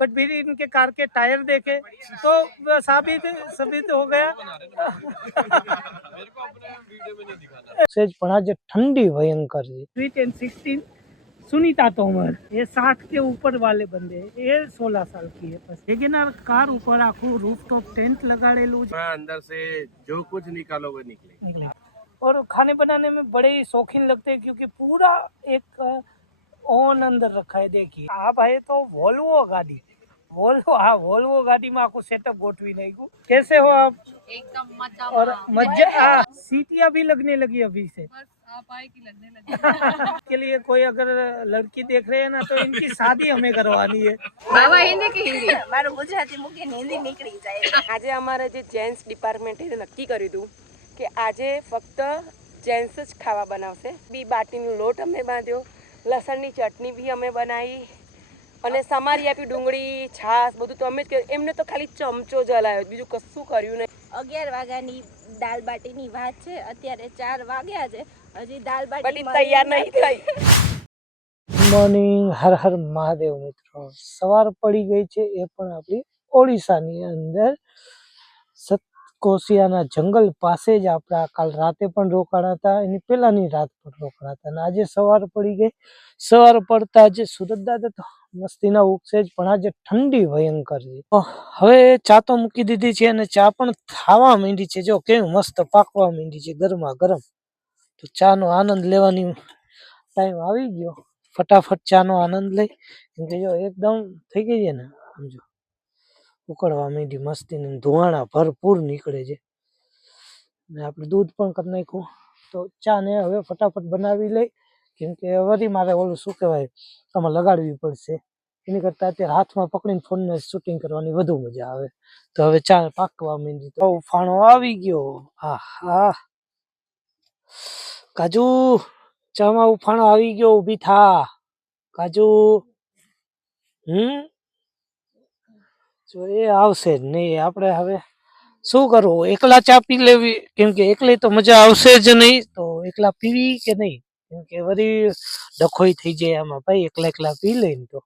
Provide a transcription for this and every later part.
But फिर इनके car के टायर देखे तो साबित हो गया। सेज पण आज ठंडी भयंकर है। स्वीट एंड 16 सुनीता तोमर, ये 60 के ऊपर वाले बंदे, ये 16 साल की है बस। लेकिन कार ऊपर आखू रूफटॉप टेंट लगाड़ेलू है, अंदर से जो कुछ निकालोगे निकले। और खाने बनाने में बड़े ही शौकीन लगते हैं क्योंकि पूरा एक ओवन अंदर रखा है। देखिए आप आए तो वोल्वो गाड़ी, वोल्वो गाड़ी में आपको सेटअप गोठवी नहीं को। कैसे हो आप? एकदम मजा और मजा सीटियां भी लगने लगी अभी से, आप आए की लगने लगी। के लिए कोई अगर लड़की देख रहे हैं ना तो इनकी शादी हमें करवानी है। बाबा हिंदी की हिंदी मारो गुजराती मुके हिंदी निकली जाए। આજે અમારે જે જેન્ટ્સ ડિપાર્ટમેન્ટે નક્કી કર્યું હતું કે આજે ફક્ત જેન્ટ્સ જ ખાવા બનાવશે। બી બાટીનો લોટ અમે બાંધ્યો, લસણની ચટણી બી અમે બનાવી અને સમારી આપી, ડુંગળી છાશ બધું તો અમે જ કર્યું। એમને તો ખાલી ચમચો જ હલાવ્યો, બીજું કશું કર્યું નહીં। 11 વાગ્યાની દાલ બાટીની વાત છે, અત્યારે 4 વાગ્યા છે, હજી દાલ બાટી તૈયાર નહીં થઈ। મોર્નિંગ, હર હર મહાદેવ મિત્રો। સવાર પડી ગઈ છે, એ પણ આપણી ઓડિશાની અંદર સતકોશિયાના જંગલ પાસે જ આપણા કાલ રાતે પણ રોકાણા હતા, એની પહેલાની રાત પણ રોકાણા હતા અને આજે સવાર પડી ગઈ। સવાર પડતા જ સુરત દાદા તો મસ્તીના ઉગશે જ, પણ આજે ઠંડી ભયંકર છે। હવે ચા તો મૂકી દીધી છે અને ચા પણ થાવા માંડી છે, જો કેવું મસ્ત પાકવા માંડી છે ગરમા ગરમ। તો ચા નો આનંદ લેવાની ટાઈમ આવી ગયો। ફટાફટ ચા નો આનંદ લઈ, કેમ કે જો એકદમ થઈ ગઈ છે ને, સમજો ઉકળવા માંડી મસ્તી ને, ધુવાણા ભરપૂર નીકળે છે ને આપણે દૂધ પણ કરી નાખ્યું। તો ચા ને હવે ફટાફટ બનાવી લઈ, કેમ કે વળી મારે ઓલું શું કહેવાય આમાં લગાડવી પડશે, એની કરતા અત્યારે હાથમાં પકડીને ફોન ને શૂટિંગ કરવાની વધુ મજા આવે। તો હવે ચા પાકવા માંડી, તો ઉફાણો આવી ગયો। આહા કાજુ, ચામાં ઉફાણો આવી ગયો, ઊભી થા કાજુ। જો એ આવશે જ નહીં, આપણે હવે શું કરવું, એકલા ચા પી લેવી, કેમ કે એકલી તો મજા આવશે જ નહીં। તો એકલા પીવી કે નહીં, કેમ કે વળી ડખોઈ થઈ જાય આમાં ભાઈ, એકલા પી લઈને તો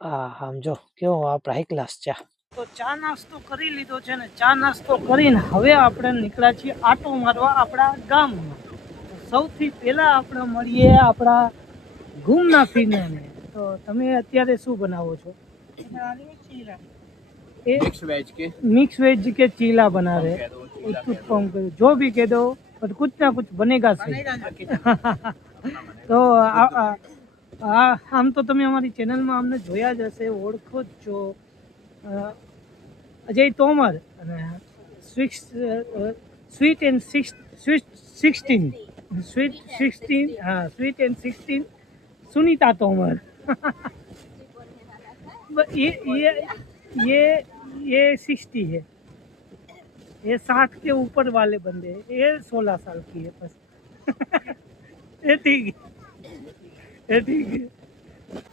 આમ જો કેવો આપણે હાઈ ક્લાસ ચા। તો ચા નાસ્તો કરી લીધો છે ને, ચા નાસ્તો કરીને હવે આપણે નીકળ્યા છીએ આટો મારવા આપણા ગામમાં। સૌથી પહેલા આપણે મળીએ આપણા ઘૂમના ફીરને। તો તમે અત્યારે શું બનાવો છો? मिक्स वेज के चीला बना रहे, उत्तपम जो भी कह दो, पर कुछ ना कुछ बनेगा सही। तो આમ તો તમે અમારી ચેનલમાં અમને જોયા જ હશે, ઓળખો જ છો, અજય તોમર અને સ્વીટ એન્ડ 16 सुनीता तोमर। ये 60 है, ये 60 के ऊपर वाले बंदे, ये 16 साल की है बस। ये ठीक है।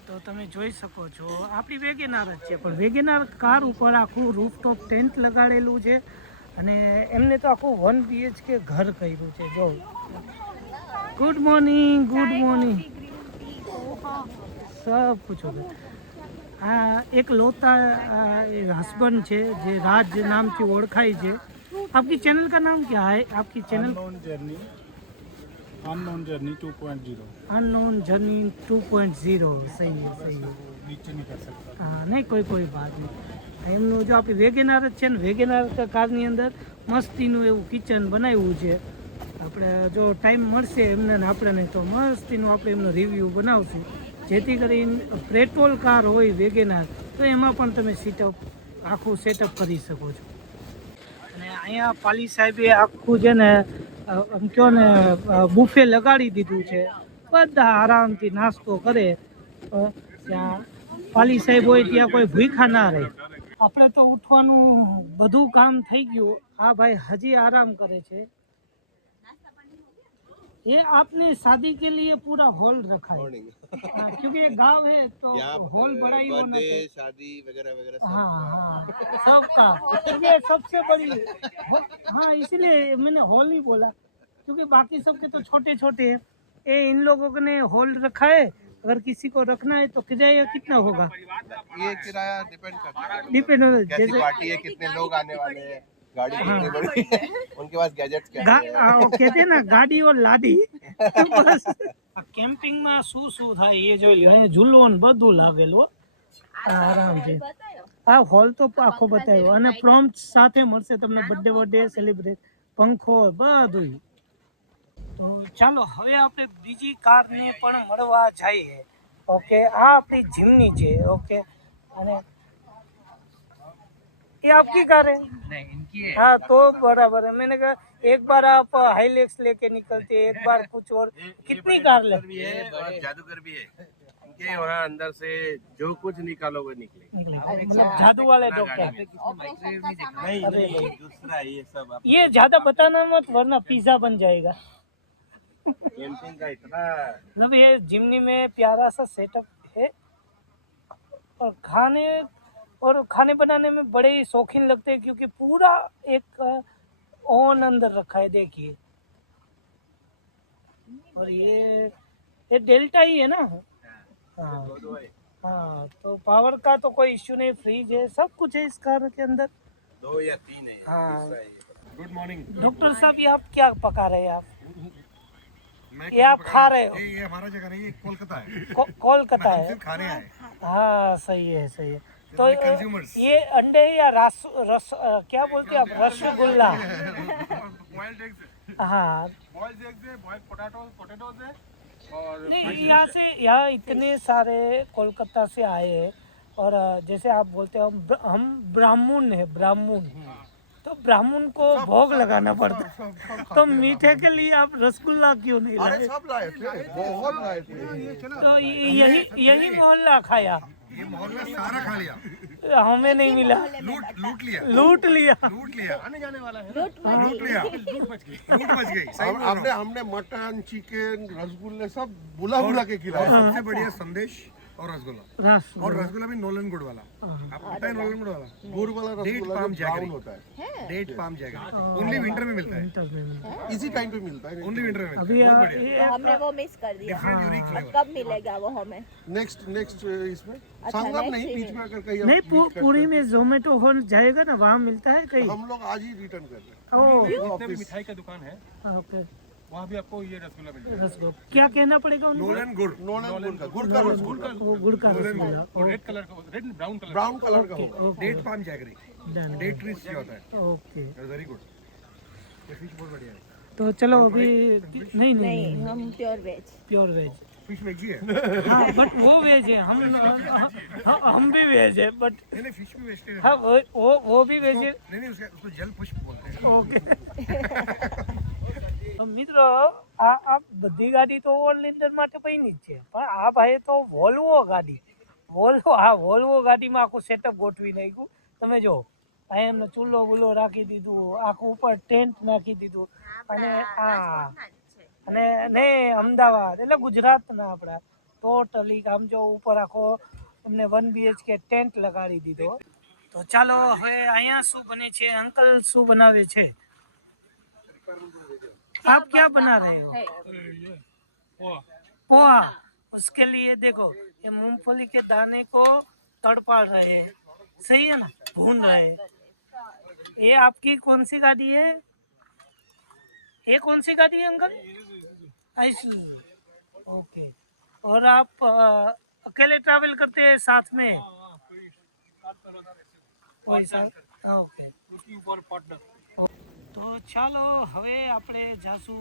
તો તમે જોઈ શકો છો આપણી વેગેનાર જ છે, પણ વેગેનાર કાર ઉપર આખું રૂફટોપ ટેન્ટ લગાડેલું છે અને એમને તો આખું 1 BHK ઘર કર્યું છે। જો ગુડ મોર્નિંગ, ગુડ મોર્નિંગ, सब कुछ हो गया। एक लौता हस्बैंड છે જે રાજ નામથી ઓળખાય છે। आपकी चैनल का नाम क्या है? आपकी channel unknown journey 2.0। Unknown journey 2.0। सही है, सही है। नीचे नहीं कर सकता। हाँ नहीं, कोई बात नहीं। એમનું જો આપણે વેગેનાર જ છે ને, વેગેનાર કારની અંદર મસ્તીનું એવું કિચન બનાવ્યું છે। આપણે જો ટાઈમ મળશે એમને ને આપણને તો મસ્તીનું આપણે એમનો રિવ્યૂ બનાવશું, જેથી કરીને પેટ્રોલ કાર હોય વેગેનાર તો એમાં પણ તમે આખું સેટઅપ કરી શકો છો। અને અહીંયા પાલી સાહેબે આખું છે ને આમ કહો ને બુફે લગાડી દીધું છે, બધા આરામથી નાસ્તો કરે। ત્યાં પાલી સાહેબ હોય ત્યાં કોઈ ભૂખા ના રહે। આપણે તો ઉઠવાનું બધું કામ થઈ ગયું, આ ભાઈ હજી આરામ કરે છે। ये आपने शादी के लिए पूरा हॉल रखा है? क्योंकि ये गांव है तो हॉल बड़ा ही होना चाहिए, शादी वगैरह वगैरह। हाँ सबका, क्योंकि सबसे बड़ी, हाँ इसलिए मैंने हॉल ही बोला, क्योंकि बाकी सबके तो छोटे छोटे हैं। ये इन लोगों ने हॉल रखा है, अगर किसी को रखना है तो किराया कितना होगा? ये किराया डिपेंड करता है, डिपेंड होता है, कैसी जैसे पार्टी है, कितने लोग आने वाले हैं, गाड़ी कितनी बड़ी है, उनके पास गैजेट्स क्या है। वो कहते हैं ना गाड़ी और लाडी तो बस કેમ્પિંગ માં શું થાય એ જોઈ લ્યો. અહીંયા ઝૂલો ને બધું લાગેલું હો. આરામથી આ હોલ તો આખો બતાવ્યો અને પ્રોમ્પ્ટ સાથે મળશે તમને બર્થડે સેલિબ્રેટ પંખો બધું. તો ચાલો હવે આપણે બીજી કારને પણ મળવા જઈએ. ઓકે આ આપણી જીમની છે. ઓકે અને ये आपकी कार है? नहीं इनकी है. हाँ तो बराबर है. मैंने कहा एक बार आप हाईलेक्स लेके निकलते, एक बार कुछ और. कितनी कार ले? भी है और जादूगर भी है. इनके वहाँ अंदर से जो कुछ निकालोगे निकले. मतलब जादू वाले डॉक्टर? नहीं दूसरा ये सब. ये ज्यादा बताना मत वरना पिज्जा बन जाएगा. कैंपिंग का इतना मतलब ये जिमनी में प्यारा सा सेटअप है और खाने बनाने में बड़े ही शौकीन लगते हैं क्योंकि पूरा एक ओवन अंदर रखा है. देखिए और ये डेल्टा ही है ना? हाँ हाँ तो पावर का तो कोई इश्यू नहीं. फ्रिज है, सब कुछ है इस कार के अंदर. 2 या 3 है. हाँ. गुड मॉर्निंग डॉक्टर साहब ये आप क्या पका रहे हैं? आप ये आप खा रहे हो? ये हमारा जगह नहीं, ये कोलकाता है. कोलकाता हम है. सिर्फ खाने आए. हाँ सही है सही है. तो कंज्यूमर्स. ये अंडे है या रस क्या बोलते हैं आप? रसगुल्ला. बॉइल्ड एग्स, हाँ बॉइल्ड एग्स है, बॉइल्ड पोटैटोज है और नहीं यहाँ इतने सारे कोलकाता से आए हैं और जैसे आप बोलते हो हम ब्राह्मण है. ब्राह्मण तो ब्राह्मण को भोग लगाना पड़ता है. तो मीठे के लिए आप रसगुल्ला क्यों नहीं लाए? अरे सब लाए थे, बहुत लाए थे. तो यही मोहल्ला खाया? ये मोहल्ला सारा खा लिया. हमें नहीं मिला. लूट लिया. आने जाने वाला है. लूट लिया. लूट बच गई. हमने मटन, चिकन, रसगुल्ले सब बुला के खिलाया. सबसे बढ़िया संदेश और रसगुल्ला. और रसगुल्ला भी नोलन गुड़ वाला. आपको पता है नोलन गुड़ वाला? गुड़ वाला रसगुल्ला जो ब्राउन होता है. Date palm jaggery. Only winter में मिलता है. इसी टाइम पे मिलता है. ओनली विंटर में. अभी बहुत बढ़िया. हमने वो मिस कर दिया. Different unique flavour. कब मिलेगा वो हमें? नेक्स्ट इसमें संगम नहीं, बीच में अगर कहीं नहीं पूरी में जोमेटो हो जाएगा ना, वहाँ मिलता है कहीं? हम लोग आज ही रिटर्न कर रहे हैं. ओह मिठाई का दुकान है ओके. वहाँ भी आपको ये रसगुल्ला मिल जाएगा. रसगुल्ला क्या कहना पड़ेगा उनको? नोलन गुड़ का रसगुल्ला. वो गुड़ का रसगुल्ला. रेड कलर का, red brown colour. Brown colour का होगा. Okay. Date palm jaggery. Date trees से होता है. Okay very good. ये फिश बहुत बढ़िया है. तो चलो अभी नहीं हम pure veg. Pure veg. Fish veg ही है. हाँ बट वो वेज है. हम भी वेज है बट नहीं फिश भी वेजिटेरियन. हाँ वो भी वेज है. नहीं उसको जल पुष्प बोलते हैं. ઓકે. તો મિત્રો આ બધી ગાડી તો ઓવરલેન્ડર માટે પૈની જ છે પણ આ ભાઈએ તો વોલ્વો ગાડી વોલ્વો ગાડીમાં આખું સેટઅપ ગોઠવી નાખ્યું. તમે જો આ એમને ચૂલો બુલો રાખી દીધું, આખું ઉપર ટેન્ટ નાખી દીધું અને અને ને અમદાવાદ એટલે ગુજરાતના આપણા ટોટલી આમ જો ઉપર આખો એમને 1 BHK ટેન્ટ લગાડી દીધો. તો ચાલો હવે અહીંયા શું બને છે? અંકલ શું બનાવે છે? आप क्या बना रहे हो? पोहा. उसके लिए देखो ये मूंगफली के दाने को तड़पाड़ रहे हैं. सही है ना? भून रहे हैं. ये आपकी कौन सी गाड़ी है? ये कौन सी गाड़ी है अंकल? आइसुज़ू. ओके. और आप अकेले ट्रैवल करते हैं साथ में? ओके. તો ચાલો હવે આપણે જાશું.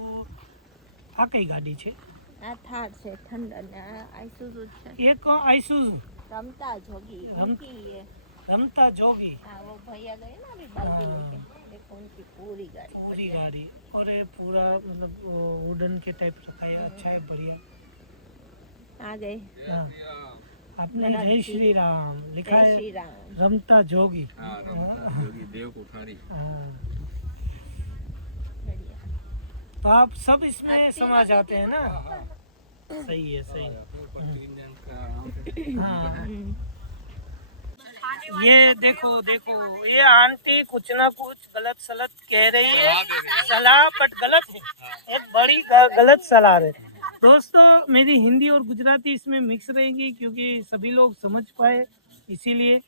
આ કઈ ગાડી છે? આ થાર છે ઠંડા ને આઈસુઝુ છે. એક આઈસુઝુ रमता जोगी. उनकी ये रमता जोगी. हाँ वो भैया गए ना अभी बाल्टी लेके. देखो उनकी पूरी गाड़ी. पूरी गाड़ी और ये पूरा मतलब वुडन के टाइप रखा है. अच्छा है बढ़िया. आ गए. हाँ आपने जय श्री राम लिखा जय श्री है. राम. रमता जोगी. जोगी देव कुठारी. हाँ बढ़िया. तो आप सब इसमें समा जाते हैं ना? सही है सही है. हाँ ये देखो ये आंटी कुछ ना कुछ गलत सलत कह रही है. सलाह बट गलत है. एक बड़ी गलत सलाह है. दोस्तों मेरी हिंदी और गुजराती इसमें मिक्स रहेगी क्योंकि सभी लोग समझ पाए इसीलिए।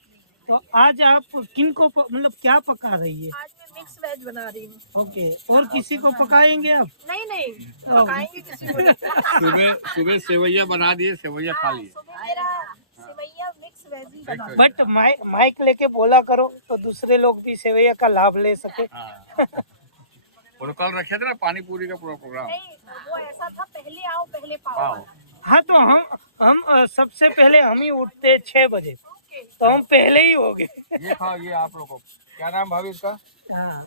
तो आज आप किनको मतलब क्या पका रही है? आज मैं मिक्स वेज बना रही हूँ। ओके, और किसी को पकाएंगे आप? नहीं नहीं, पकाएंगे किसी को नहीं। सुबह सुबह सेवैया बना दिए, सेवैया खा लिए। सुबह मेरा सेवैया मिक्स वेज ही बना। बट माइक लेके बोला करो तो दूसरे लोग भी सेवैया का लाभ ले सके। और कल रखे थे ना पानी पूरी का पूरा प्रोग्राम। नहीं, वो ऐसा था, पहले आओ पहले पाओ वाला। हाँ तो हम सबसे पहले हम ही उठते 6 बजे, तो हम पहले ही हो गए। ये खाओ, ये आप लोगों को क्या नाम भाभी इसका? हाँ,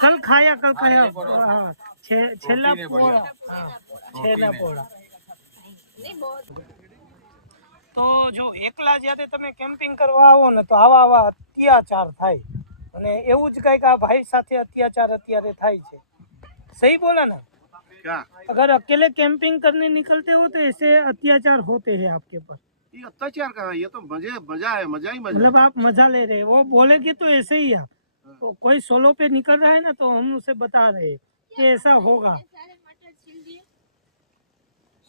कल खाया हाँ, छेला पोड़ा, हाँ, छेला पोड़ा। તો જો એકલા જ્યારે તમે કેમ્પિંગ કરવા આવો ને તો આવા આવા અત્યાચાર થાય, અને એવું જ કંઈક આ ભાઈ સાથે અત્યાચાર અત્યારે થાય છે। सही बोला ना? क्या अगर अकेले कैंपिंग करने निकलते हो तो ऐसे अत्याचार होते हैं आपके ऊपर। ये अत्याचार का है, ये तो मजा है, मजा ही मजा। मतलब आप मजा ले रहे हैं, वो बोलेगी तो ऐसे ही आप तो कोई सोलो पे निकल रहा है ना तो हम उसे बता रहे हैं कि ऐसा होगा।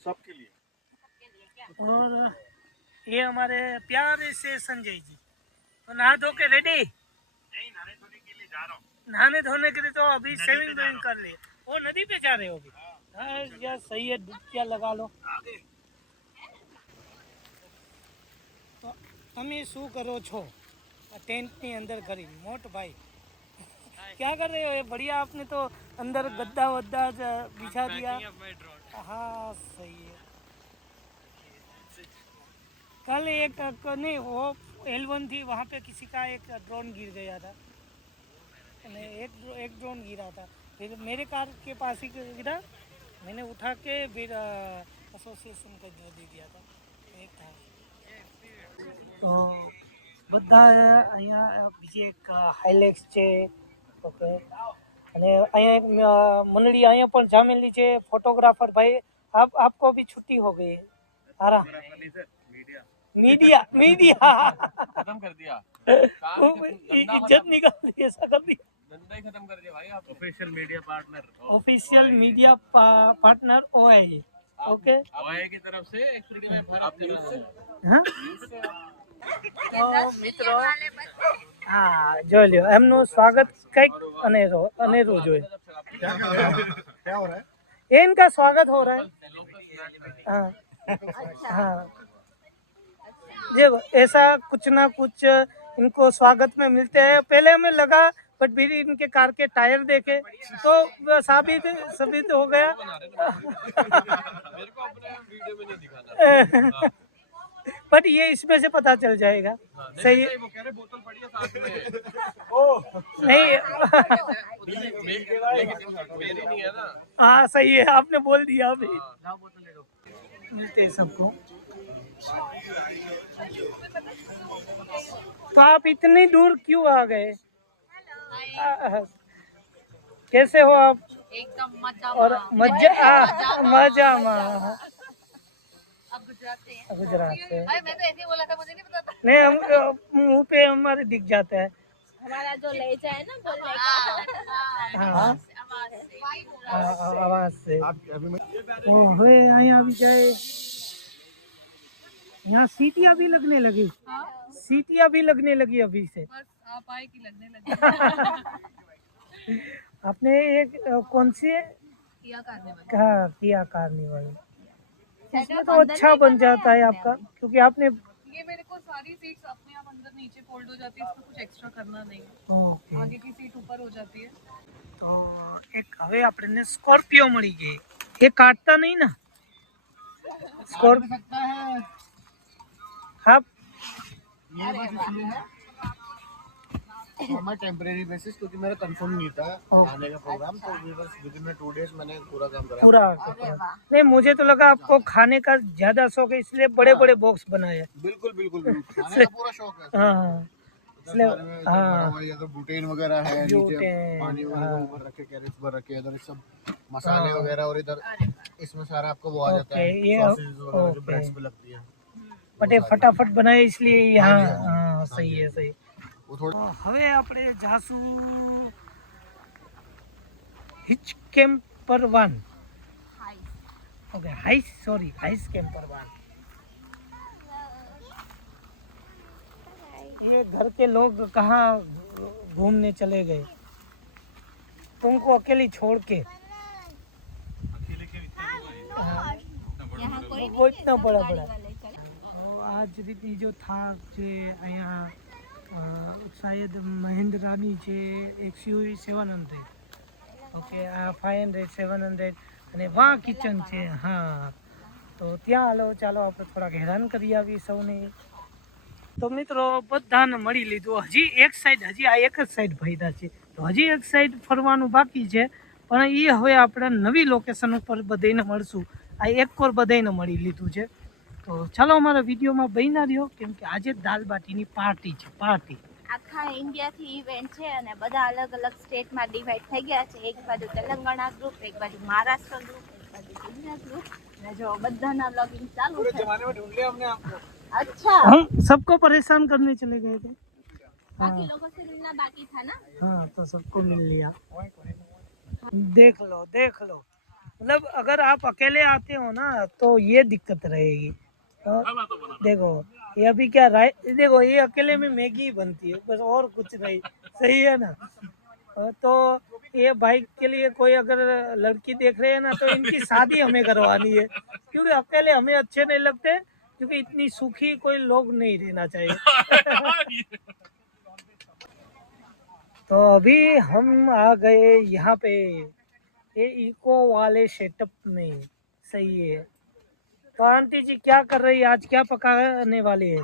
सबके लिए। और ये हमारे प्यारे से संजय जी तो नहा धो के रेडी? नहीं, नहाने धोने के लिए तो अभी शेविंग वेविंग कर ले। वो नदी पे जा रहे हो अभी? हाँ यार सही है, डुबकिया लगा लो। तो તમે શું કરો છો ટેન્ટની અંદર કરી મોટ ભાઈ? क्या कर रहे हो? ये बढ़िया, आपने तो अंदर गद्दा वद्दा बिछा दिया। हाँ सही है। कल एक नहीं वो L1 थी, वहाँ पे किसी का एक ड्रोन गिर गया था, एक ड्रोन गिरा था, फिर मेरे कार के पास ही गिरा, मैंने उठा के फिर एसोसिएशन को दे दिया था। एक था તો બધા અહીંયા બીજી એક હાઇલેક્સ છે। ઓકે, અને અહીંયા એક મંડળી અહીંયા પણ જામેલી છે फोटोग्राफर भाई। आपको भी छुट्टी हो गई? आरा मीडिया खत्म कर दिया, इज्जत निकाल दी, ऐसा कर दिया। धंधा ही खत्म कर दिया भाई आप। Official media partner OIA। Okay, OIA की तरफ से एक फ्रीडम में आप हाँ તો મિત્રો હા જોઈ લ્યો એમનું સ્વાગત કંઈક અનેરું જોઈએ। क्या हो रहा है? ये इनका स्वागत हो रहा है। हाँ हाँ, देखो ऐसा कुछ ना कुछ इनको स्वागत में मिलते हैं। पहले हमें लगा बट फिर इनके कार के टायर देखे तो साबित हो गया। मेरे को अपने वीडियो में नहीं दिखाना। बट ये इसमें से पता चल जाएगा। सही है, वो कह रहे बोतल पड़ी है साथ में। नहीं मेरी नहीं है ना। हाँ सही है, आपने बोल दिया अभी। मिलते हैं सबको। तो आप इतनी दूर क्यों आ गए? कैसे हो आप? एकदम मजा और मजा में अब गुजराती है। गुजरात से? अरे मैं तो ऐसे ही बोला था, मुझे नहीं पता था। नहीं, हम मुंह पे हमारे दिख जाता है। हमारा जो लहजा है ना बोलने का। हाँ आवाज से। ओहे यहाँ भी जाए, यहाँ सीटियाँ भी लगने लगी। सीटियाँ भी लगने लगी अभी से। बस आप आए कि लगने लगे। आपने एक कौन सी है? किया करने वाले। कहा किया कार्निवल, इसमें तो अच्छा बन जाता है आपका, क्योंकि आपने ये मेरे को सारी सीट्स अपने आप अंदर नीचे फोल्ड हो जाती है, इसमें कुछ एक्स्ट्रा करना नहीं। ओके। आगे की सीट ऊपर हो जाती है। તો એક હવે આપણને સ્કોર્પિયો મળી ગઈ। એ કાટતા નહીં ના? સ્કોર્પિયો हाँ मैं टेम्परेरी बेसिस, क्योंकि मेरा कंफर्म नहीं था आने का प्रोग्राम, तो बस विद इन 2 डेज मैंने पूरा काम करा। पूरा नहीं, मुझे तो लगा आपको खाने का ज्यादा शौक है इसलिए बड़े बड़े बॉक्स बनाए। बिल्कुल बिल्कुल बिल्कुल, खाने का पूरा शौक है। हाँ इसलिए हाँ, ये तो ब्यूटेन वगैरह है, नीचे ब्यूटेन, पानी वगैरह ऊपर रखे, कैरेट्स पर रखे, इधर सब मसाले वगैरह, और इधर इसमें सारा आपको वो आ जाता है, ओके, ये सॉसेज वगैरह जो ओके। ब्रेड्स पे लगती है। बटे फटाफट बनाए इसलिए यहाँ। हाँ जी, हाँ सही है सही। वो थोड़ा હવે આપણે જાસુ હિચ કેમ્પર 1 ओके हाइस सॉरी हाइस कैंपर वाल। ये घर के लोग कहाँ घूमने चले गए तुमको अकेली छोड़ के? यहाँ कोई वो इतना बड़ा बड़ा वाले चले આજ રીતની જો થાર છે અહીંયા શાયદ મહેન્દ્રાની છે XUV 700 ઓકે આ 500 700 અને વા કિચન છે હા તો ત્યાં હાલો ચાલો આપણે થોડાક હેરાન કરી આવીએ સૌને। તો મિત્રો બધાને મળી લીધું હજી એક સાઈડ હજી આ એક જ સાઈડ ભર્યા છે તો હજી એક સાઈડ ફરવાનું બાકી છે પણ એ હવે આપણે નવી લોકેશન ઉપર બધાને મળશું। આ એક કોર બધાને મળી લીધું છે તો ચાલો અમારા વિડીયોમાં બન્યા રહ્યો કેમ કે આજે દાલ બાટીની પાર્ટી છે પાર્ટી। આખા ઇન્ડિયાથી ઇવેન્ટ છે અને બધા અલગ અલગ સ્ટેટમાં ડિવાઈડ થઈ ગયા છે એક બાજુ તેલંગાણા ગ્રુપ એક બાજુ મહારાષ્ટ્ર ગ્રુપ એક બાજુ ગુજરાત ગ્રુપ અને જો બધાના બ્લોગિંગ ચાલુ છે अच्छा हम सबको परेशान करने चले गए थे बाकी लोगों से मिलना बाकी था ना हाँ तो सबको मिल लिया। देख लो मतलब अगर आप अकेले आते हो ना तो ये दिक्कत रहेगी। देखो ये अभी क्या देखो ये अकेले में मैगी बनती है बस और कुछ नहीं सही है ना। तो ये बाइक के लिए कोई अगर लड़की देख रहे हैं ना तो इनकी शादी हमें करवानी है क्योंकि अकेले हमें अच्छे नहीं लगते क्योंकि इतनी सुखी कोई लोग नहीं रहना चाहिए। तो अभी हम आ गए यहाँ पे ये इको वाले सेटअप में सही है। तो आंटी जी क्या कर रही है आज क्या पकाने वाली है?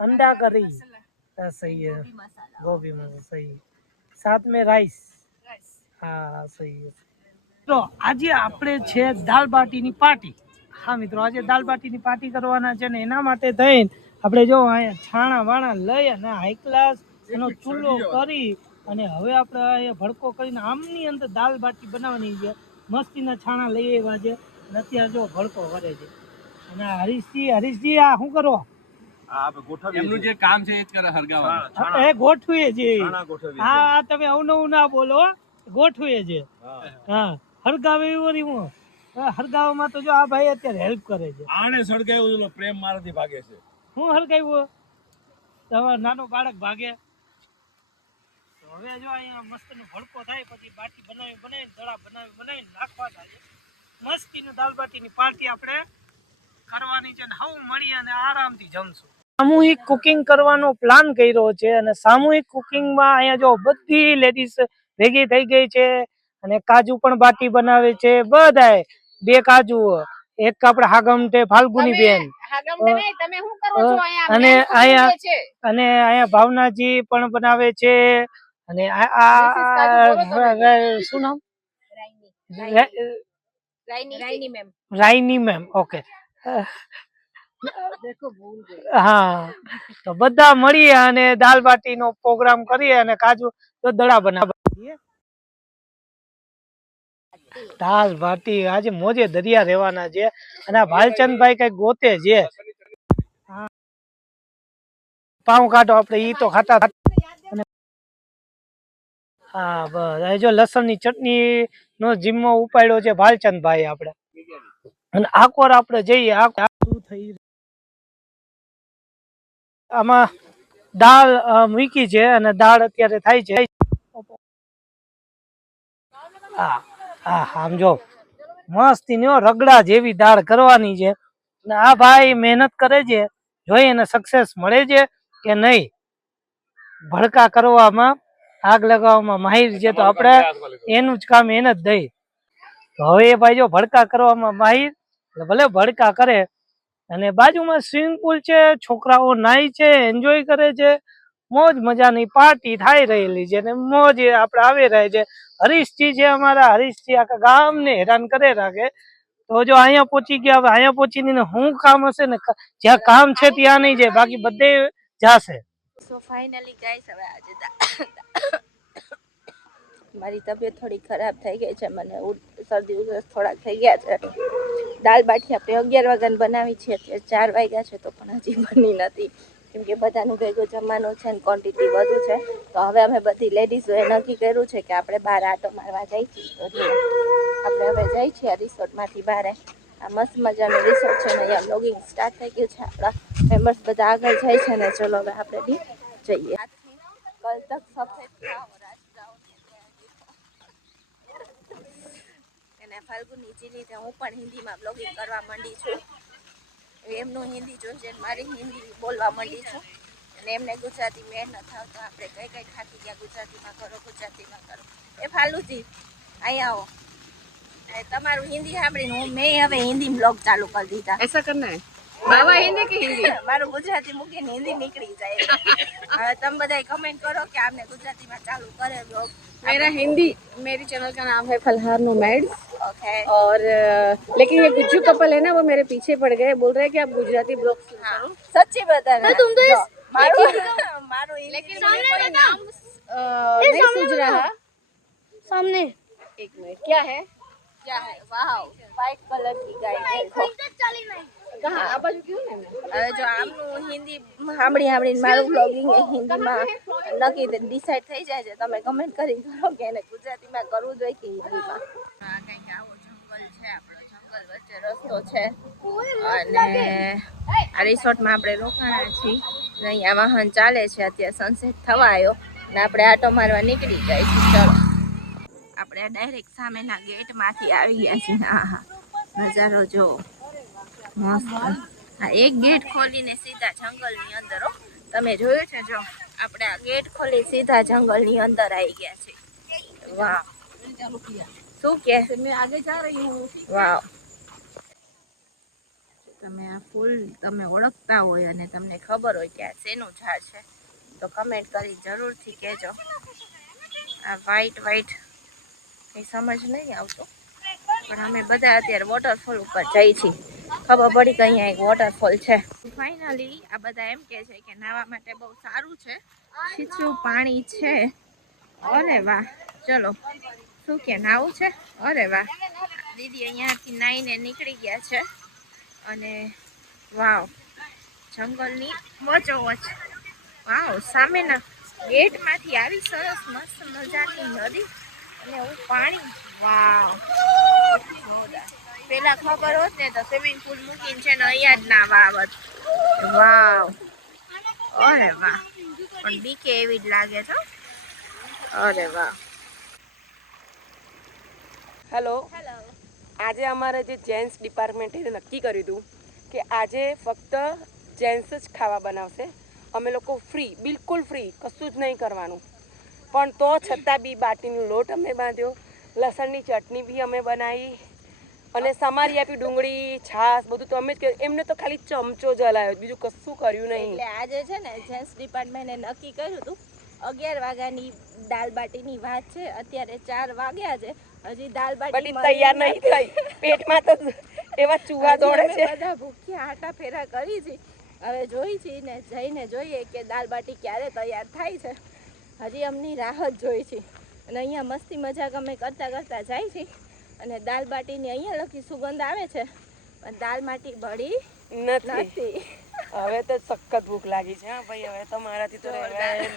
अंडा करी सही है गोभी मसाला सही साथ में राइस हाँ सही है। तो आज આપણે છે દાલ બાટીની પાર્ટી। હા મિત્રો આજે દાલ બાટીની પાર્ટી કરવાના છે ને એના માટે થઈને આપણે જો અહીંયા છાણા વાણા લઈ અને હાઈ ક્લાસ એનો ચૂલો કરી અને હવે આપણે અહીંયા ભડકો કરીને આમની અંદર દાલ બાટી બનાવવાની છે મસ્તીના છાણા લઈ આવ્યા છે અને અત્યારે જો ભડકો કરે છે અને હરીશજી આ શું કરો? એમનું જે કામ છે એ જ કરે હરગાવાનું એ ગોઠવીએ છે હા તમે અવનવું ના બોલો ગોઠવીએ છે હા હરગાવે એવું હું હરગાવમાં તો જો આ ભાઈ અત્યારે હેલ્પ કરે છે આને સળગાવ્યું ઓલો પ્રેમ મારાથી ભાગે છે હું હરગાવ્યું તમારો નાનો બાળક ભાગે તો હવે જો અહીંયા મસ્તીનો ભડકો થાય પછી બાટી બનાવીને દડા બનાવીને નાખવાના છે મસ્તીની દાલ બાટીની પાર્ટી આપણે કરવાની છે અને હવે મળી અને આરામથી જમશું। સામૂહિક કુકિંગ કરવાનો પ્લાન કર્યો છે અને સામૂહિક કુકિંગમાં અહીંયા જો બધી લેડીઝ ભેગી થઈ ગઈ છે અને કાજુ પણ બાટી બનાવે છે બધાય બે કાજુ એક આપણે હાગમટે ફાલ્ગુની બેન અને અહીંયા ભાવનાજી પણ બનાવે છે અને શું નામ રાઈની મેમ ઓકે હા તો બધા મળીએ અને દાલ બાટીનો પ્રોગ્રામ કરીએ અને કાજુ તો દડા બનાવીએ। દાલ બાટી આજે મોજે દરિયા રહેવાના છે અને ભાલચંદભાઈ કઈ ગોતે છે પાઉં કાઢો આપણે ઈ તો ખાતા હા બસ જો લસણની ચટણી નો જીમ્મો ઉપાડ્યો છે ભાલચંદભાઈ આપણે અને આકોર આપણે જઈએ શું થઈ આમાં દાળ મૂકી છે અને દાળ અત્યારે થાય છે હા હા સમજો મસ્તીની રગડા જેવી દાળ કરવાની છે અને આ ભાઈ મહેનત કરે છે જોઈ એને સક્સેસ મળે છે કે નહીં ભડકા કરવામાં આગ લગાવવામાં માહિર છે તો આપણે એનું જ કામ એને જ દઈ તો હવે એ ભાઈ જો ભડકા કરવામાં માહિર ભલે ભડકા કરે અને બાજુમાં સ્વિમિંગ પુલ છે છોકરાઓ નાય છે એન્જોય કરે છે મોજ મજાની પાર્ટી થઈ રહેલી છે અને મોજ આપણે આવી રહે છે। હરીશજી છે અમારા હરીશજી આખા ગામને હેરાન કરે રાખે તો જો અહીંયા પહોંચી ગયા હવે અહીંયા પહોંચીને શું કામ હશે ને જ્યાં કામ છે ત્યાં નહીં જાય બાકી બધે જાશે। સો ફાઇનલી ગાઈસ હવે આજે મારી તબિયત થોડી ખરાબ થઈ ગઈ છે મને શરદી ઉધરસ થોડા થઈ ગયા છે દાલ બાટી આપણે 11 વાગ્યાની બનાવી છે અત્યારે 4 વાગ્યા છે તો પણ હજી બની નથી કેમ કે બધાનું ભેગું જમવાનું છે ને ક્વોન્ટિટી વધુ છે. તો હવે અમે બધી લેડીઝોએ નક્કી કર્યું છે કે આપણે બહાર આટો મારવા જઈએ છીએ. તો જુઓ, આપણે હવે જઈએ છીએ આ રિસોર્ટમાંથી બહાર. આ મસ્ત મજાનું રિસોર્ટ છે ને અહીંયા બ્લોગિંગ સ્ટાર્ટ થઈ ગયું છે. આપણા મેમ્બર્સ બધા આગળ જાય છે ને ચલો હવે આપણે બી જઈએ. કલ તક સફેદ થા ઓર આજ જાઓ અને ફાલ્ગુની જી લીધે હું પણ હિન્દીમાં બ્લોગિંગ કરવા માંડી છું. એમનું હિન્દી જોઈને મારી હિન્દી બોલવા માંડી છું અને એમને ગુજરાતી મેળ ન થાવ તો આપણે કઈ કઈ થાકી ગયા ગુજરાતીમાં કરો ગુજરાતીમાં કરો. એ ફાલુજી અહીંયા આવો. તમારું હિન્દી સાંભળીને મેં હવે હિન્દી બ્લોગ ચાલુ કરી દીધા. ऐसा करना है बाबा हिंदी की हिंदी મારું ગુજરાતી મૂકીને હિન્દી નીકળી જાય. હવે તમે બધા કમેન્ટ કરો કે આમને ગુજરાતીમાં ચાલુ કરે બ્લોગ. मेरा हिंदी मेरी चैनल का नाम है फलहार नोमैड्स ओके और लेकिन ये गुज्जू कपल है ना वो मेरे पीछे पड़ गए बोल रहे हैं कि आप गुजराती ब्लॉग हाँ सच्ची बता रहे तुम तो मारो लेकिन मुझे नाम नहीं सूझ रहा सामने एक मिनट क्या है क्या है वाह व्हाइट कलर की गाय कहाँ आप बाजू क्यों है હવે જો આમનું હિન્દી સાંભળીને મારું બ્લોગિંગ હિન્દીમાં નક્કી ડિસાઈડ થઈ જાય છે. તમે કમેન્ટ કરી કરો કે એને ગુજરાતીમાં કરવું જોઈએ કે હિન્દીમાં. આ કંઈક આવો જંગલ છે, આપણો જંગલ વચ્ચે રસ્તો છે અને આ રિસોર્ટમાં આપણે રોકાણા છીએ. અહીંયા વાહન ચાલે છે. અત્યારે સનસેટ થવા આવ્યો ને આપણે આટો મારવા નીકળી જાય છે. ચલો આપણે ડાયરેક્ટ સામેના ગેટમાંથી આવી ગયા છીએ. હા હા નજારો જો મસ્ત. હા એક ગેટ ખોલીને સીધા જંગલની અંદર હો. તમે જોયું છે જો આપણે આ ગેટ ખોલી સીધા જંગલની અંદર આવી ગયા છે. વાહ શું કે मैं आगे जा रही हूँ વાવ. તમે આ ફૂલ તમે ઓળખતા હોય અને તમને ખબર હોય કે આ શેનું ઝાડ છે તો કમેન્ટ કરી જરૂરથી કહેજો. આ વ્હાઈટ કંઈ સમજ નહીં આવતું પણ અમે બધા અત્યારે વોટરફોલ ઉપર જઈએ છીએ. ખબર પડી કે અહીંયા એક વોટરફોલ છે. ફાઇનલી આ બધા એમ કહે છે કે નાહવા માટે બહુ સારું છે, છીછરું પાણી છે. અરે વાહ ચલો શું કે નાવું છે? અરે વાહ દીદી અહીંયાથી નાહીને નીકળી ગયા છે અને વાવ જંગલની વચ્ચોવચ વાવ સામેના ગેટમાંથી આવી સરસ મસ્ત મજાની નદી અને એવું પાણી. વાવ જોરદાર. પેલા ખબર હોત ને તો સ્વિમિંગ પુલ મૂકીને છે ને અહીંયા જ નાવા આવત. વાવ અરે વાહ પણ બીકે એવી જ લાગે છે. અરે વાહ. હેલો આજે અમારે જે જેન્ટ્સ ડિપાર્ટમેન્ટે નક્કી કર્યું હતું કે આજે ફક્ત જેન્ટ્સ જ ખાવા બનાવશે. અમે લોકો ફ્રી, બિલકુલ ફ્રી, કશું જ નહીં કરવાનું. પણ તો છતાં બી બાટીનો લોટ અમે બાંધ્યો, લસણની ચટણી બી અમે બનાવી અને સમારી આપી, ડુંગળી છાશ બધું તો અમે જ કર્યું. એમને તો ખાલી ચમચો જ હલાવ્યો, બીજું કશું કર્યું નહીં. એટલે આજે છે ને જેન્ટ્સ ડિપાર્ટમેન્ટે નક્કી કર્યું હતું 11 વાગ્યાની દાલ બાટીની વાત છે. અત્યારે 4 વાગ્યા છે, હજી દાલ બાટી તૈયાર નહીં થઈ. પેટમાં તો એવા ચૂહા દોડે છે. બધા ભૂખ્યા આટા ફેરા કરી છે. હવે જોઈ છીએ ને જઈને જોઈએ કે દાલ બાટી ક્યારે તૈયાર થાય છે. હજી અમની રાહત જોઈ છે અને અહીંયા મસ્તી મજાક અમે કરતા કરતા જાય છે અને દાલ બાટીની અહીંયા લખી સુગંધ આવે છે પણ દાલ બાટી બળી નથી. હવે તો સખત ભૂખ લાગી છે. હા ભાઈ હવે તો મારાથી તો રહેવાય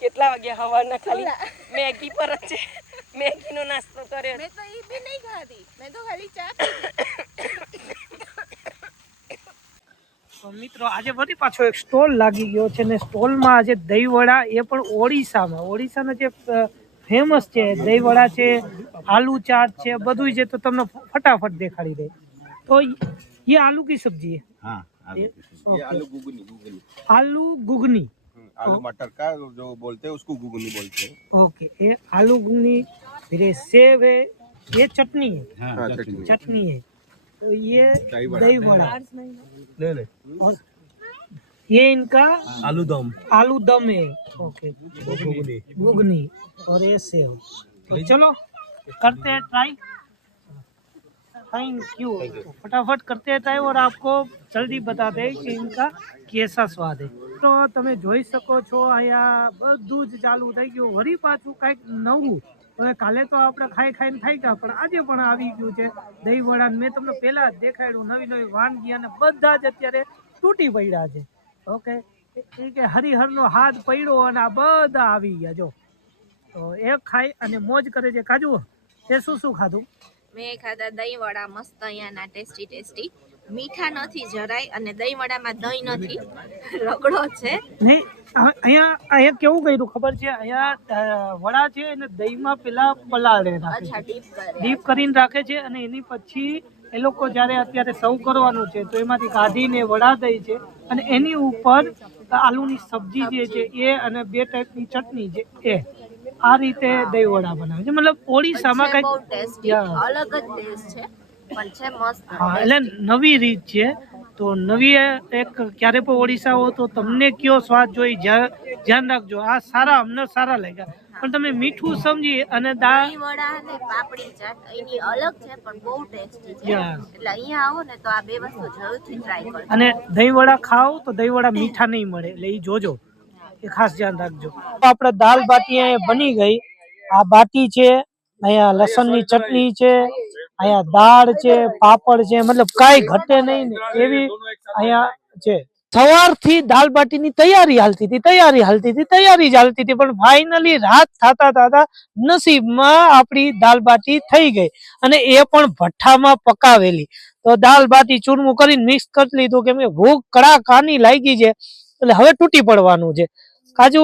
કેટલા વાગ્યા હવાના ખાલી મેગી પર જ છે. મેગીનો નાસ્તો કર્યો. મેં તો એ બી નહીં ખાધી, મેં તો ખાલી ચા તો મિત્રો આજે ફરી પાછો એક સ્ટોલ લાગી ગયો છે ને સ્ટોલમાં આજે દહીંવડા, એ પણ ઓડિશાના જે ફેમસ છે દહીંવડા છે, આલુ ચાટ છે, બધું છે. તો તમને ફટાફટ દેખાડી દે. તો ये आलू की सब्जी है. हाँ ये आलू गुगनी आलू गुगनी, आलू मटर का जो बोलते हैं उसको गुगनी बोलते हैं. ओके. ये आलू गुगनी, फिर ये सेव है, ये चटनी है. हाँ चटनी है. तो ये दही वड़ा, और ये इनका आलू दम है. ओके. गुगनी और ये सेव. तो चलो करते हैं ट्राई. Thank you. तो फटाफट करते हैं ट्राई और आपको जल्दी बताते हैं कि इनका कैसा स्वाद है. તો તમે જોઈ શકો છો અહીંયા બધું જ ચાલુ થઈ ગયું. વળી પાછું કાંઈક નવું. હવે કાલે તો આપણે ખાઈને થઈ ગયા પણ આજે પણ આવી ગયું છે દહીં વડા. મેં તમને પહેલા જ દેખાડ્યું નવી વાનગી અને બધા જ અત્યારે તૂટી પડ્યા છે. ઓકે એ કે હરિહરનો હાથ પડ્યો અને આ બધા આવી ગયા જો તો એ ખાઈ અને મોજ કરે છે. કાજુ તે શું ખાધું? મેં ખાધા દહીં વડા મસ્ત અહીંયાના ટેસ્ટી મીઠા નથી જરાય અને દહીં વડામાં દહીં નથી રગડો છે નહીં અહીંયા કેવું કર્યું ખબર છે? અહીંયા વડા છે અને દહીંમાં પેલા પલાળે રાખે છે, ડીપ કરીને રાખે છે અને એની પછી એ લોકો જ્યારે અત્યારે સર્વ કરવાનું છે તો એમાંથી કાઢીને વડા દે છે અને એની ઉપર આલુની સબ્જી જે છે એ અને 2 ટાઈપની ચટણી છે એ આ રીતે દહીં વડા બનાવે છે. મતલબ ઓડિશામાં બહુ કઈ ટેસ્ટી અલગ જ ટેસ્ટ છે પણ છે મસ્ત. હા એટલે નવી રીત છે. તો નવી એક ક્યારે પણ ઓડિશા હો તો તમને કયો સ્વાદ જોઈ ધ્યાન રાખજો. આ સારા અમને સારા લાગ્યા પણ તમે મીઠું સમજી અને દહીં વડા અને પાપડી ચાટ એની અલગ છે પણ બહુ ટેસ્ટી છે. એટલે અહીંયા આવો ને તો આ બે વસ્તુ જરૂરથી ટ્રાય કરજો. અને દહીં વડા ખાઓ તો દહીં વડા મીઠા નહીં મળે એટલે એ જોજો, એ ખાસ ધ્યાન રાખજો. આપણે દાલ બાટી અહીંયા બની ગઈ. આ બાટી છે, અહીંયા લસણની ચટણી છે, અહીંયા દાળ છે, પાપડ છે, મતલબ કાંઈ ઘટે નહીં ને એવી અહીંયા છે. સવારથી દાલ બાટીની તૈયારી હાલતી હતી પણ ફાઇનલી રાત થતા નસીબમાં આપણી દાલ બાટી થઈ ગઈ અને એ પણ ભઠ્ઠામાં પકાવેલી. તો દાલ બાટી ચૂરમું કરીને મિક્સ કરી લીધું કેમ કે ભૂખ કડાકાની લાગી છે એટલે હવે તૂટી પડવાનું છે. કાજુ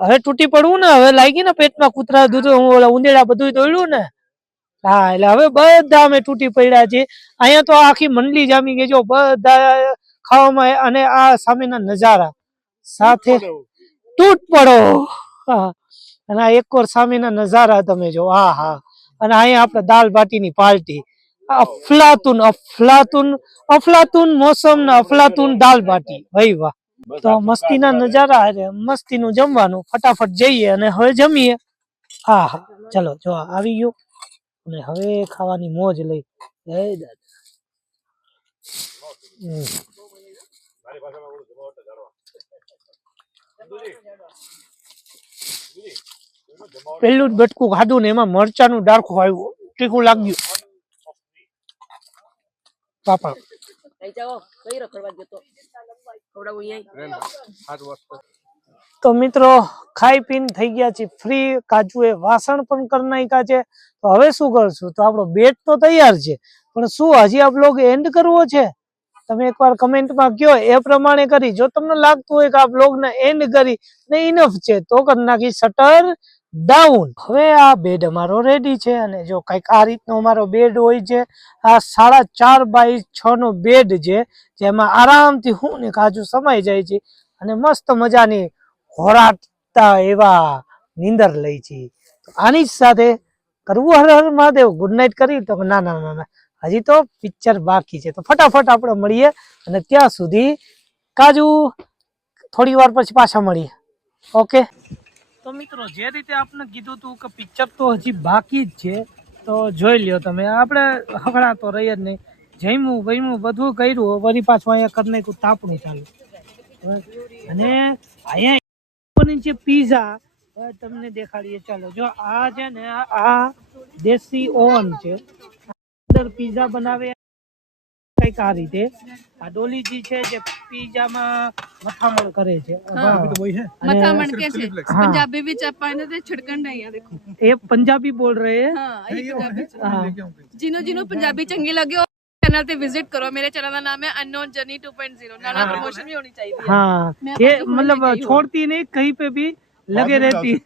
હવે તૂટી પડવું ને, હવે લાગી ને પેટમાં કૂતરા દૂધ ઉંદેડા બધું દોડ્યું ને, હા એટલે હવે બધા અમે તૂટી પડ્યા છે. અહીંયા તો આખી મંડળી જામી ગઈ જો બધા ખાવામાં અને આ સામેના નજારા સાથે તૂટ પડો. અને આ એક સામેના નજારા તમે જો, હા અને અહીંયા આપણે દાલ બાટીની પાર્ટી, અફલાતુન મોસમ ને અફલાતુન દાલ બાટી, ભાઈ વાહ. તો મસ્તીના નજારા અરે મસ્તીનું જમવાનું, ફટાફટ જઈએ અને હવે જમીએ. હા ચલો જો આવી ગયું અને હવે ખાવાની મોજ લઈ. જય દાદા. પેલું જ બટકું ખાધું ને એમાં મરચાનું ડાળખું આવ્યું, તીખું લાગ્યું. પાપા તો મિત્રો ખાઈ પીને થઈ ગયા છે ફ્રી. કાજુએ વાસણ પણ કરી નાખ્યા છે. તો હવે શું કરશું? તો આપણો બેડ તો તૈયાર છે પણ શું હજી આ બ્લોગ એન્ડ કરવો છે? તમે એકવાર કમેન્ટમાં કહો એ પ્રમાણે કરી. જો તમને લાગતું હોય કે આ બ્લોગને એન્ડ કરી ને ઇનફ છે તો કરી નાખી શટર ડાઉન. હવે આ બેડ અમારો રેડી છે અને જો કઈક આ રીતનો અમારો બેડ હોય છે. આ 4.5 બાય 6 નો બેડ છે જેમાં આરામથી હું ને કાજુ સમાઈ જાય છે અને મસ્ત મજાની હોરાતા એવા નીંદર લઈ છે. આની જ સાથે કરવું હર હર મહાદેવ ગુડ નાઇટ કરી તો ના હજી તો પિક્ચર બાકી છે. તો ફટાફટ આપણે મળીએ અને ત્યાં સુધી કાજુ થોડી વાર પછી પાછા મળીએ. ઓકે તો મિત્રો જે રીતે આપણે કીધું હતું કે પિક્ચર તો હજી બાકી જ છે તો જોઈ લ્યો તમે. આપણે હકડા તો રહી જ નહીં, જમ્યું ગમ્યું બધું કર્યું, વળી પાછું અહીંયા કરી નાખ્યું તાપણું ચાલુ. અને અહીંયા બની છે પીઝા, તમને દેખાડીએ ચાલો. જો આ છે ને આ દેશી ઓવન છે, અંદર પીઝા બનાવે કઈક આ રીતે. આ ડોલીજી છે જે પીઝામાં મથામણ કરે છે. मथामण कैसे पंजाबी भी चपाने थे छिड़कन नहीं है देखो ये पंजाबी बोल रहे हैं. जिन्हों पंजाबी चंगी लगे चैनल पे विजिट करो. मेरे चैनल का नाम है अननोन जर्नी 2.0. नाना प्रमोशन भी होनी चाहिए. हाँ ये मतलब छोड़ती नहीं, कहीं पे भी लगे रहती है.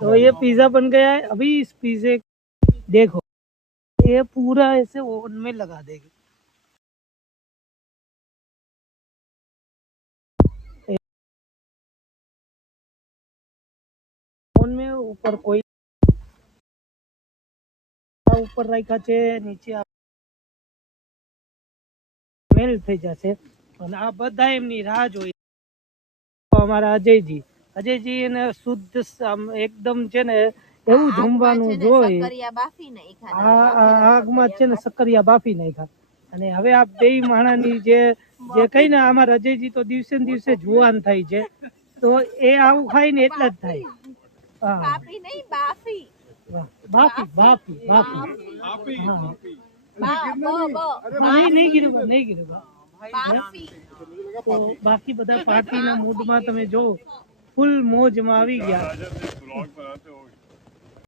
तो ये पिज्जा बन गया है. अभी इस पिज्जे देखो ये पूरा ऐसे ओवन में लगा देगी. ओवन में ऊपर कोई ऊपर रखा છે, નીચે મેલ થઈ જશે અને આ બધા એમની રાહ જોઈ. અમારા અજયજી એને શુદ્ધ એકદમ છે ને એવું જમવાનું જોઈ. આગમાં છે ને સક્કરિયા બાફી નાખ્યા અને હવે આ બે માણાની જે કઈ ને અમારા અજયજી તો દિવસે ને દિવસે જુવાન થાય છે તો એ આવું ખાય ને એટલે જ થાય. બાફી નહીં બાફી બાફી બાફી બાફી. હા નહીં ગીરું બાફી તો બાકી બધા પાર્ટીના મૂડમાં તમે જો ફૂલ મોજમાં આવી ગયા.